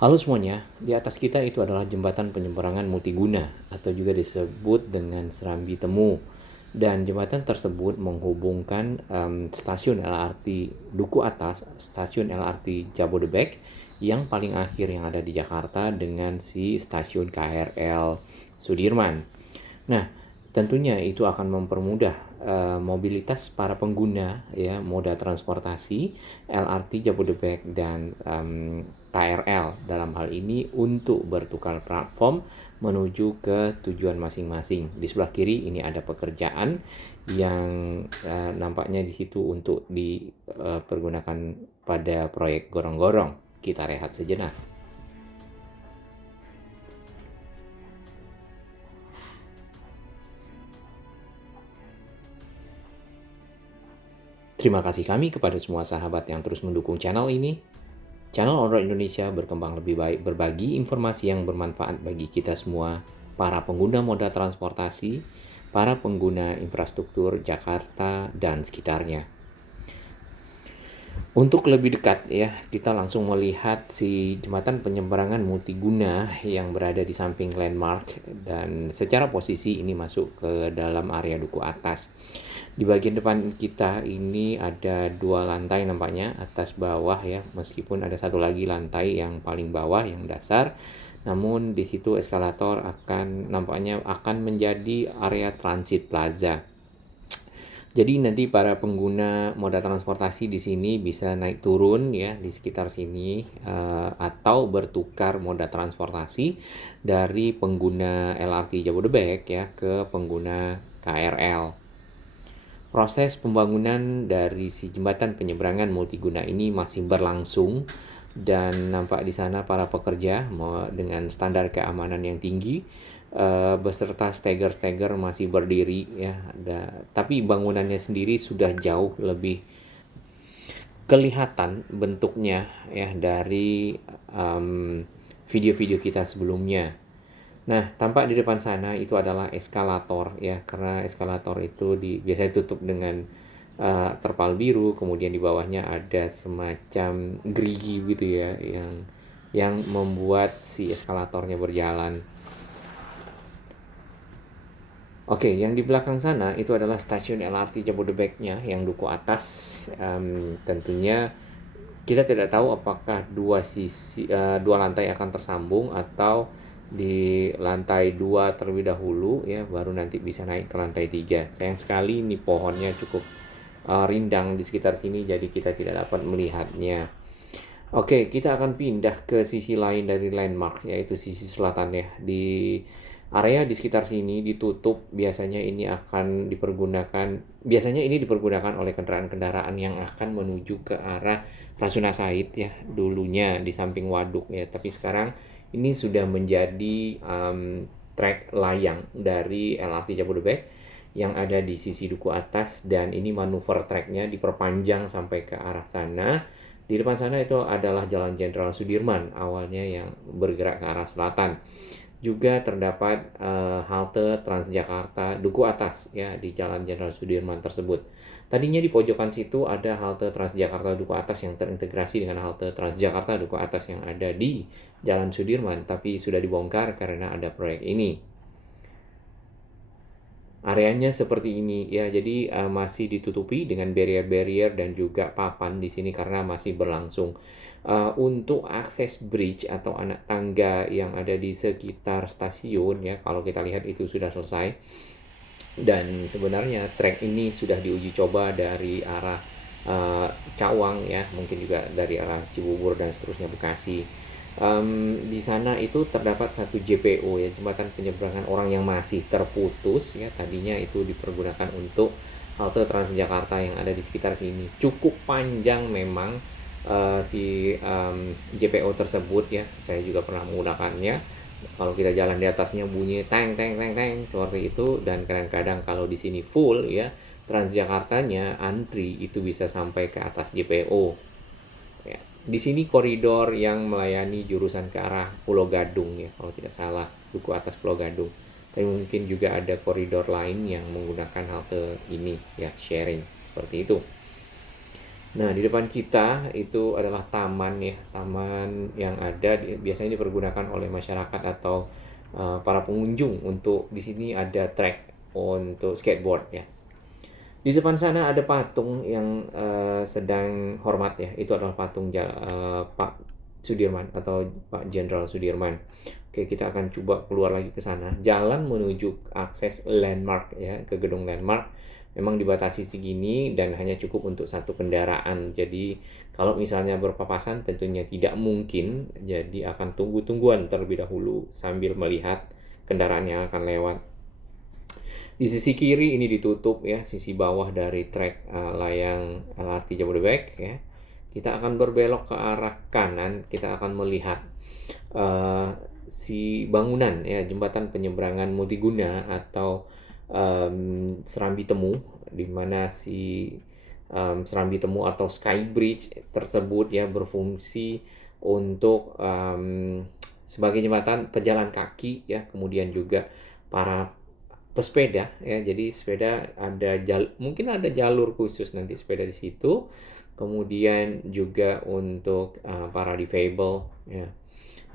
Halo semuanya, di atas kita itu adalah jembatan penyeberangan multiguna atau juga disebut dengan serambi temu. Dan jembatan tersebut menghubungkan stasiun LRT Duku Atas, stasiun LRT Jabodebek yang paling akhir yang ada di Jakarta dengan si stasiun KRL Sudirman. Nah, tentunya itu akan mempermudah mobilitas para pengguna ya moda transportasi LRT Jabodebek dan KRL dalam hal ini untuk bertukar platform menuju ke tujuan masing-masing. Di sebelah kiri ini ada pekerjaan yang nampaknya di situ untuk dipergunakan pada proyek gorong-gorong. Kita rehat sejenak. Terima kasih kami kepada semua sahabat yang terus mendukung channel ini. Channel On-Road Indonesia berkembang lebih baik, berbagi informasi yang bermanfaat bagi kita semua, para pengguna moda transportasi, para pengguna infrastruktur Jakarta dan sekitarnya. Untuk lebih dekat ya, kita langsung melihat si jembatan penyeberangan multiguna yang berada di samping landmark dan secara posisi ini masuk ke dalam area Duku Atas. Di bagian depan kita ini ada 2 lantai nampaknya, atas bawah ya, meskipun ada satu lagi lantai yang paling bawah yang dasar. Namun di situ eskalator nampaknya akan menjadi area transit plaza. Jadi nanti para pengguna moda transportasi di sini bisa naik turun ya di sekitar sini atau bertukar moda transportasi dari pengguna LRT Jabodebek ya ke pengguna KRL. Proses pembangunan dari si jembatan penyeberangan multiguna ini masih berlangsung dan nampak di sana para pekerja dengan standar keamanan yang tinggi beserta steger-steger masih berdiri ya. Tapi bangunannya sendiri sudah jauh lebih kelihatan bentuknya ya dari video-video kita sebelumnya. Nah, tampak di depan sana itu adalah eskalator ya, karena eskalator itu biasanya tutup dengan terpal biru, kemudian di bawahnya ada semacam gerigi gitu ya, yang membuat si eskalatornya berjalan. Oke, yang di belakang sana itu adalah stasiun LRT Jabodebeknya yang Duku Atas. Tentunya kita tidak tahu apakah dua lantai akan tersambung atau di lantai 2 terlebih dahulu ya, baru nanti bisa naik ke lantai 3. Sayang sekali ini pohonnya cukup rindang di sekitar sini, jadi kita tidak dapat melihatnya. Oke, kita akan pindah ke sisi lain dari landmark, yaitu sisi selatan ya. Di area di sekitar sini ditutup, biasanya ini dipergunakan oleh kendaraan-kendaraan yang akan menuju ke arah Rasuna Said ya, dulunya di samping waduk ya. Tapi sekarang ini sudah menjadi trek layang dari LRT Jabodebek yang ada di sisi Duku Atas, dan ini manuver treknya diperpanjang sampai ke arah sana. Di depan sana itu adalah Jalan Jenderal Sudirman awalnya yang bergerak ke arah selatan. Juga terdapat halte Transjakarta Duku Atas ya di Jalan Jenderal Sudirman tersebut. Tadinya di pojokan situ ada halte Transjakarta Duku Atas yang terintegrasi dengan halte Transjakarta Duku Atas yang ada di Jalan Sudirman, tapi sudah dibongkar karena ada proyek ini. Areanya seperti ini ya, jadi masih ditutupi dengan barrier-barrier dan juga papan di sini karena masih berlangsung. Untuk akses bridge atau anak tangga yang ada di sekitar stasiun ya, kalau kita lihat itu sudah selesai. Dan sebenarnya trek ini sudah diuji coba dari arah Cawang ya, mungkin juga dari arah Cibubur dan seterusnya Bekasi. Di sana itu terdapat satu JPO ya, jembatan penyeberangan orang yang masih terputus ya, tadinya itu dipergunakan untuk halte Transjakarta yang ada di sekitar sini. Cukup panjang memang JPO tersebut ya, saya juga pernah menggunakannya. Kalau kita jalan di atasnya bunyi teng teng teng teng seperti itu, dan kadang-kadang kalau di sini full ya Transjakartanya antri itu bisa sampai ke atas JPO. Ya. Di sini koridor yang melayani jurusan ke arah Pulau Gadung ya, kalau tidak salah, Duku Atas Pulau Gadung. Tapi mungkin juga ada koridor lain yang menggunakan halte ini ya, sharing seperti itu. Nah, di depan kita itu adalah taman ya, taman yang ada biasanya dipergunakan oleh masyarakat atau para pengunjung untuk di sini ada track untuk skateboard ya. Di depan sana ada patung yang sedang hormat ya. Itu adalah patung Pak Sudirman atau Pak Jenderal Sudirman. Oke, kita akan coba keluar lagi ke sana. Jalan menuju akses landmark ya, ke gedung landmark memang dibatasi segini dan hanya cukup untuk satu kendaraan. Jadi kalau misalnya berpapasan tentunya tidak mungkin. Jadi akan tunggu-tungguan terlebih dahulu sambil melihat kendaraan yang akan lewat. Di sisi kiri ini ditutup ya, sisi bawah dari trek layang LRT Jabodebek ya. Kita akan berbelok ke arah kanan, kita akan melihat si bangunan ya, jembatan penyeberangan multiguna atau Serambi Temu, di mana si Serambi Temu atau Sky Bridge tersebut ya berfungsi untuk sebagai jembatan pejalan kaki ya, kemudian juga para pesepeda ya. Jadi sepeda ada mungkin ada jalur khusus nanti sepeda di situ. Kemudian juga untuk para difabel ya.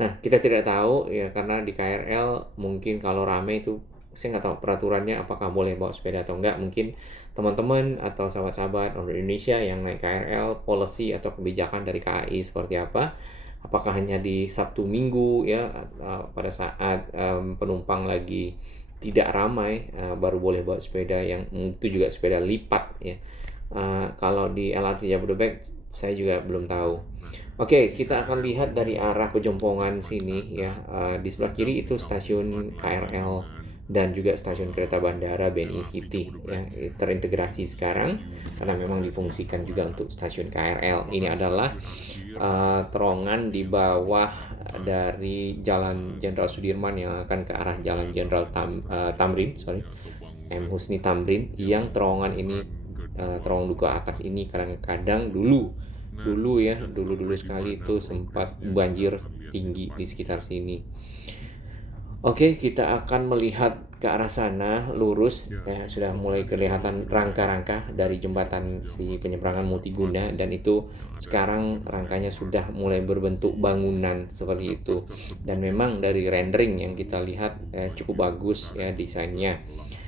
Nah, kita tidak tahu ya karena di KRL mungkin kalau rame itu saya nggak tahu peraturannya apakah boleh bawa sepeda atau enggak. Mungkin teman-teman atau sahabat-sahabat orang Indonesia yang naik KRL, policy atau kebijakan dari KAI seperti apa? Apakah hanya di Sabtu Minggu ya pada saat penumpang lagi tidak ramai baru boleh bawa sepeda yang itu juga sepeda lipat ya. Kalau di LRT Jabodebek saya juga belum tahu. Oke, kita akan lihat dari arah Pejompongan sini ya. Di sebelah kiri itu stasiun KRL dan juga stasiun kereta bandara BNI City ya, terintegrasi sekarang karena memang difungsikan juga untuk stasiun KRL. Ini adalah terowongan di bawah dari Jalan Jenderal Sudirman yang akan ke arah Jalan Jenderal Tamrin, M Husni Tamrin, yang terowongan ini terowongan duku atas ini kadang-kadang dulu sekali itu sempat banjir tinggi di sekitar sini. Oke, kita akan melihat ke arah sana lurus ya, sudah mulai kelihatan rangka-rangka dari jembatan si penyeberangan multiguna dan itu sekarang rangkanya sudah mulai berbentuk bangunan seperti itu. Dan memang dari rendering yang kita lihat cukup bagus ya desainnya.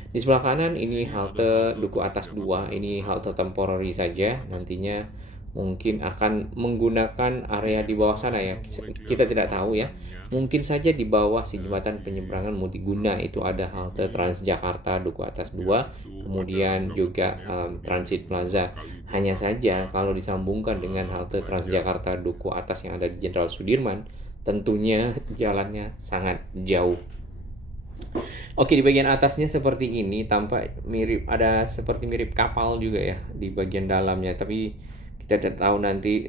Di sebelah kanan ini halte Duku Atas 2, ini halte temporary saja, nantinya mungkin akan menggunakan area di bawah sana ya, kita tidak tahu ya. Mungkin saja di bawah si jembatan penyeberangan multiguna itu ada halte Transjakarta Duku Atas 2, kemudian juga Transit Plaza. Hanya saja kalau disambungkan dengan halte Transjakarta Duku Atas yang ada di Jenderal Sudirman, tentunya jalannya sangat jauh. Oke, di bagian atasnya seperti ini, tampak ada seperti mirip kapal juga ya di bagian dalamnya, tapi kita tidak tahu nanti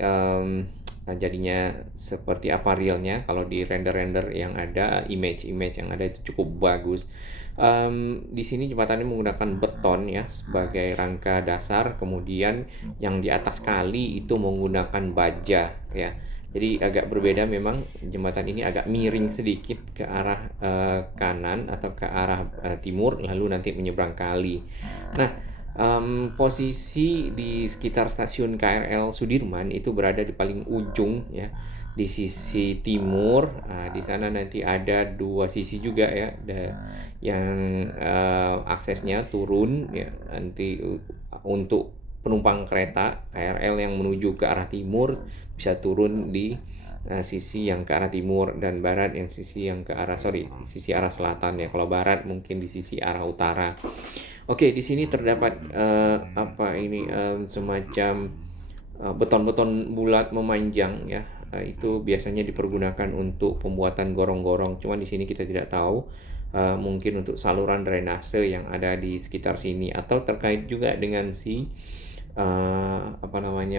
jadinya seperti apa realnya. Kalau di render-render yang ada, image-image yang ada itu cukup bagus. Di sini jembatannya menggunakan beton ya sebagai rangka dasar, kemudian yang di atas kali itu menggunakan baja ya. Jadi agak berbeda, memang jembatan ini agak miring sedikit ke arah kanan atau ke arah timur, lalu nanti menyeberang kali. Nah, posisi di sekitar stasiun KRL Sudirman itu berada di paling ujung ya, di sisi timur. Di sana nanti ada dua sisi juga ya, yang aksesnya turun ya, nanti untuk penumpang kereta KRL yang menuju ke arah timur bisa turun di sisi yang ke arah timur, dan barat yang sisi yang ke arah sisi arah selatan ya. Kalau barat mungkin di sisi arah utara. Oke, di sini terdapat semacam beton-beton bulat memanjang ya. Itu biasanya dipergunakan untuk pembuatan gorong-gorong. Cuman di sini kita tidak tahu, mungkin untuk saluran drainase yang ada di sekitar sini atau terkait juga dengan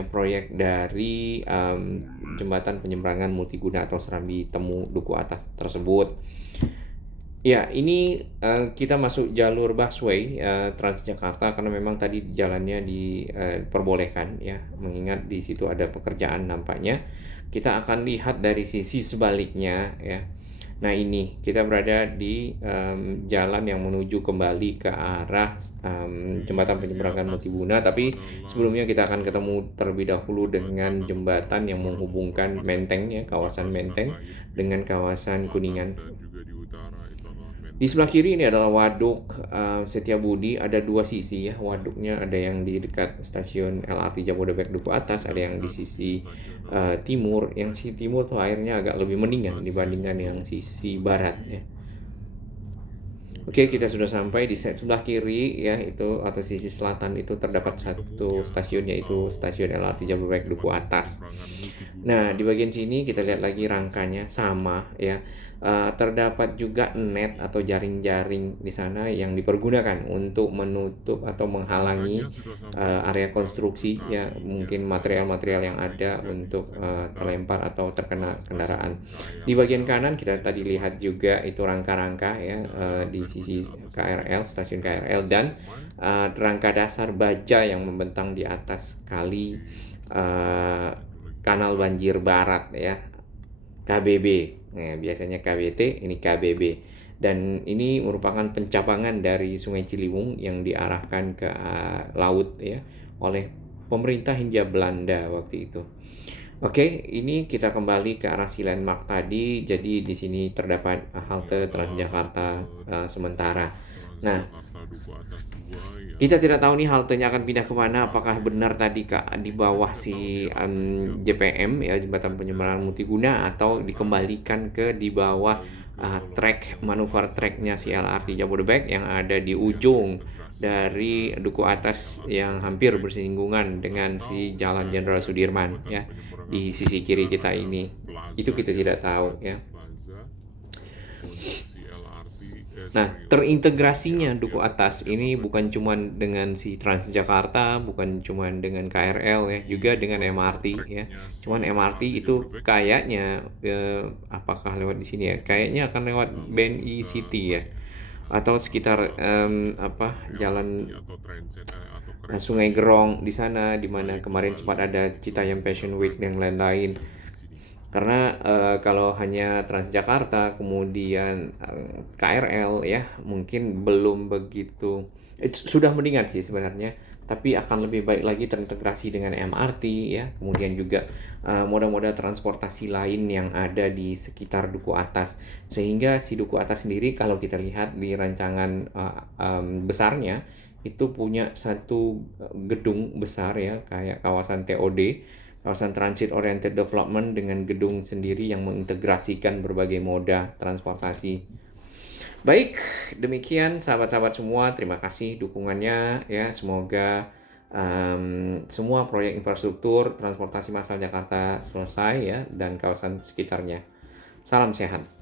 proyek dari jembatan penyeberangan multiguna atau Serambi Temu Duku Atas tersebut. Ya, ini kita masuk jalur busway Transjakarta karena memang tadi jalannya diperbolehkan ya, mengingat di situ ada pekerjaan nampaknya. Kita akan lihat dari sisi sebaliknya ya. Nah ini kita berada di jalan yang menuju kembali ke arah jembatan Di sisi penyeberangan atas Mutiguna, itu tapi adalah sebelumnya kita akan ketemu terlebih dahulu dengan Jembatan jembatan yang menghubungkan Menteng ya, kawasan Bakasura Menteng Said di dengan kawasan selatan Kuningan. dan juga di utara itu adalah Di Menteng. sebelah kiri ini adalah Waduk Setiabudi. Ada dua sisi ya waduknya, ada yang di dekat stasiun LRT Jabodebek Duku Atas, ada Dan yang di juga sisi stasiun LRT timur. Yang sisi timur tuh airnya agak lebih mendingan Stasiun dibandingkan yang Teluk sisi barat Benouri, ya. Oke, kita kemudian sudah sampai di di sebelah kiri ya, itu atau sisi selatan itu terdapat Serabi satu Kemujan stasiun, yaitu atau stasiun LRT Jabodebek Duku Jembatan Atas. Penyeberangan Nah, di Mutiguna bagian sini kita lihat lagi Banyuwangi. rangkanya sama ya. Terdapat juga net atau jaring-jaring di sana yang dipergunakan untuk menutup atau menghalangi Rangkanya sudah sampai area beberapa konstruksi ya, kali mungkin dan material-material sampai yang hari ini ada juga untuk disebar terlempar atau terkena kendaraan. stasiun Di bagian KRL kanan di kita tadi sisi lihat mana juga itu rangka-rangka ya, daerah di sisi Periode atau KRL, segmen stasiun KRL, Jakarta dan Sudirman rangka dasar baja yang membentang di atas kali di uh, teknologi Kanal Bandung. Banjir Barat ya, KBB. Nah, biasanya KBT, ini KBB. Dan ini merupakan pencabangan dari Sungai Ciliwung yang diarahkan ke laut ya oleh pemerintah Hindia Belanda waktu itu. Oke, ini kita kembali ke arah si landmark tadi. Jadi di sini terdapat Ini halte adalah Transjakarta halte sementara. Nah, Transjakarta Duku Atas 2 yang kita tidak tahu nih haltenya akan pindah kemana. Apakah lokasi benar tadi Kak di saya bawah tidak tahu si nih haltenya JPM ya, Jembatan apakah Penyeberangan di Multiguna, atau selatan dikembalikan ke di bawah kembali ke lokasi track yang lama manuver tracknya si sampai LRT Jabodebek yang ada di yang ujung terintegrasi dari dengan Duku Atas LRT yang hampir Jabodebek bersinggungan dengan si atau Jalan Jenderal dari Sudirman jembatan ya, penyeberangan di sisi kiri Multiguna kita ada ini. Itu plaza kita ya, tidak tahu ya. Transit Plaza untuk si LRT Nah, untuk si terintegrasinya Duku LRT Atas ini bukan Jabodebek cuma dengan si Transjakarta, bukan cuma dengan KRL ya, juga di dengan manuver MRT ya. tracknya Cuman si MRT LRT itu Jabodebek kayaknya apakah lewat di sini ya? Kayaknya akan lewat kalau BNI ke City ya, mana ya atau sekitar jalan LRT atau transit atau kereta Sungai yang Gerong di sana, di mana balik kemarin sempat kembali ada ke Citayam Fashion Week jembatan dan yang lain-lain. ada di sini. Karena kalau hanya Transjakarta kemudian KRL ya mungkin belum begitu, sudah mendingan sih sebenarnya, tapi akan lebih baik lagi terintegrasi dengan MRT ya, kemudian juga moda-moda transportasi lain yang ada di sekitar Duku Atas, sehingga si Duku Atas sendiri kalau kita lihat di rancangan besarnya itu punya satu gedung besar ya, kayak kawasan TOD, kawasan Transit Oriented Development, dengan gedung sendiri yang mengintegrasikan berbagai moda transportasi. Baik, demikian sahabat-sahabat semua, terima kasih dukungannya ya. Semoga semua proyek infrastruktur transportasi massal Jakarta selesai ya, dan kawasan sekitarnya. Salam sehat.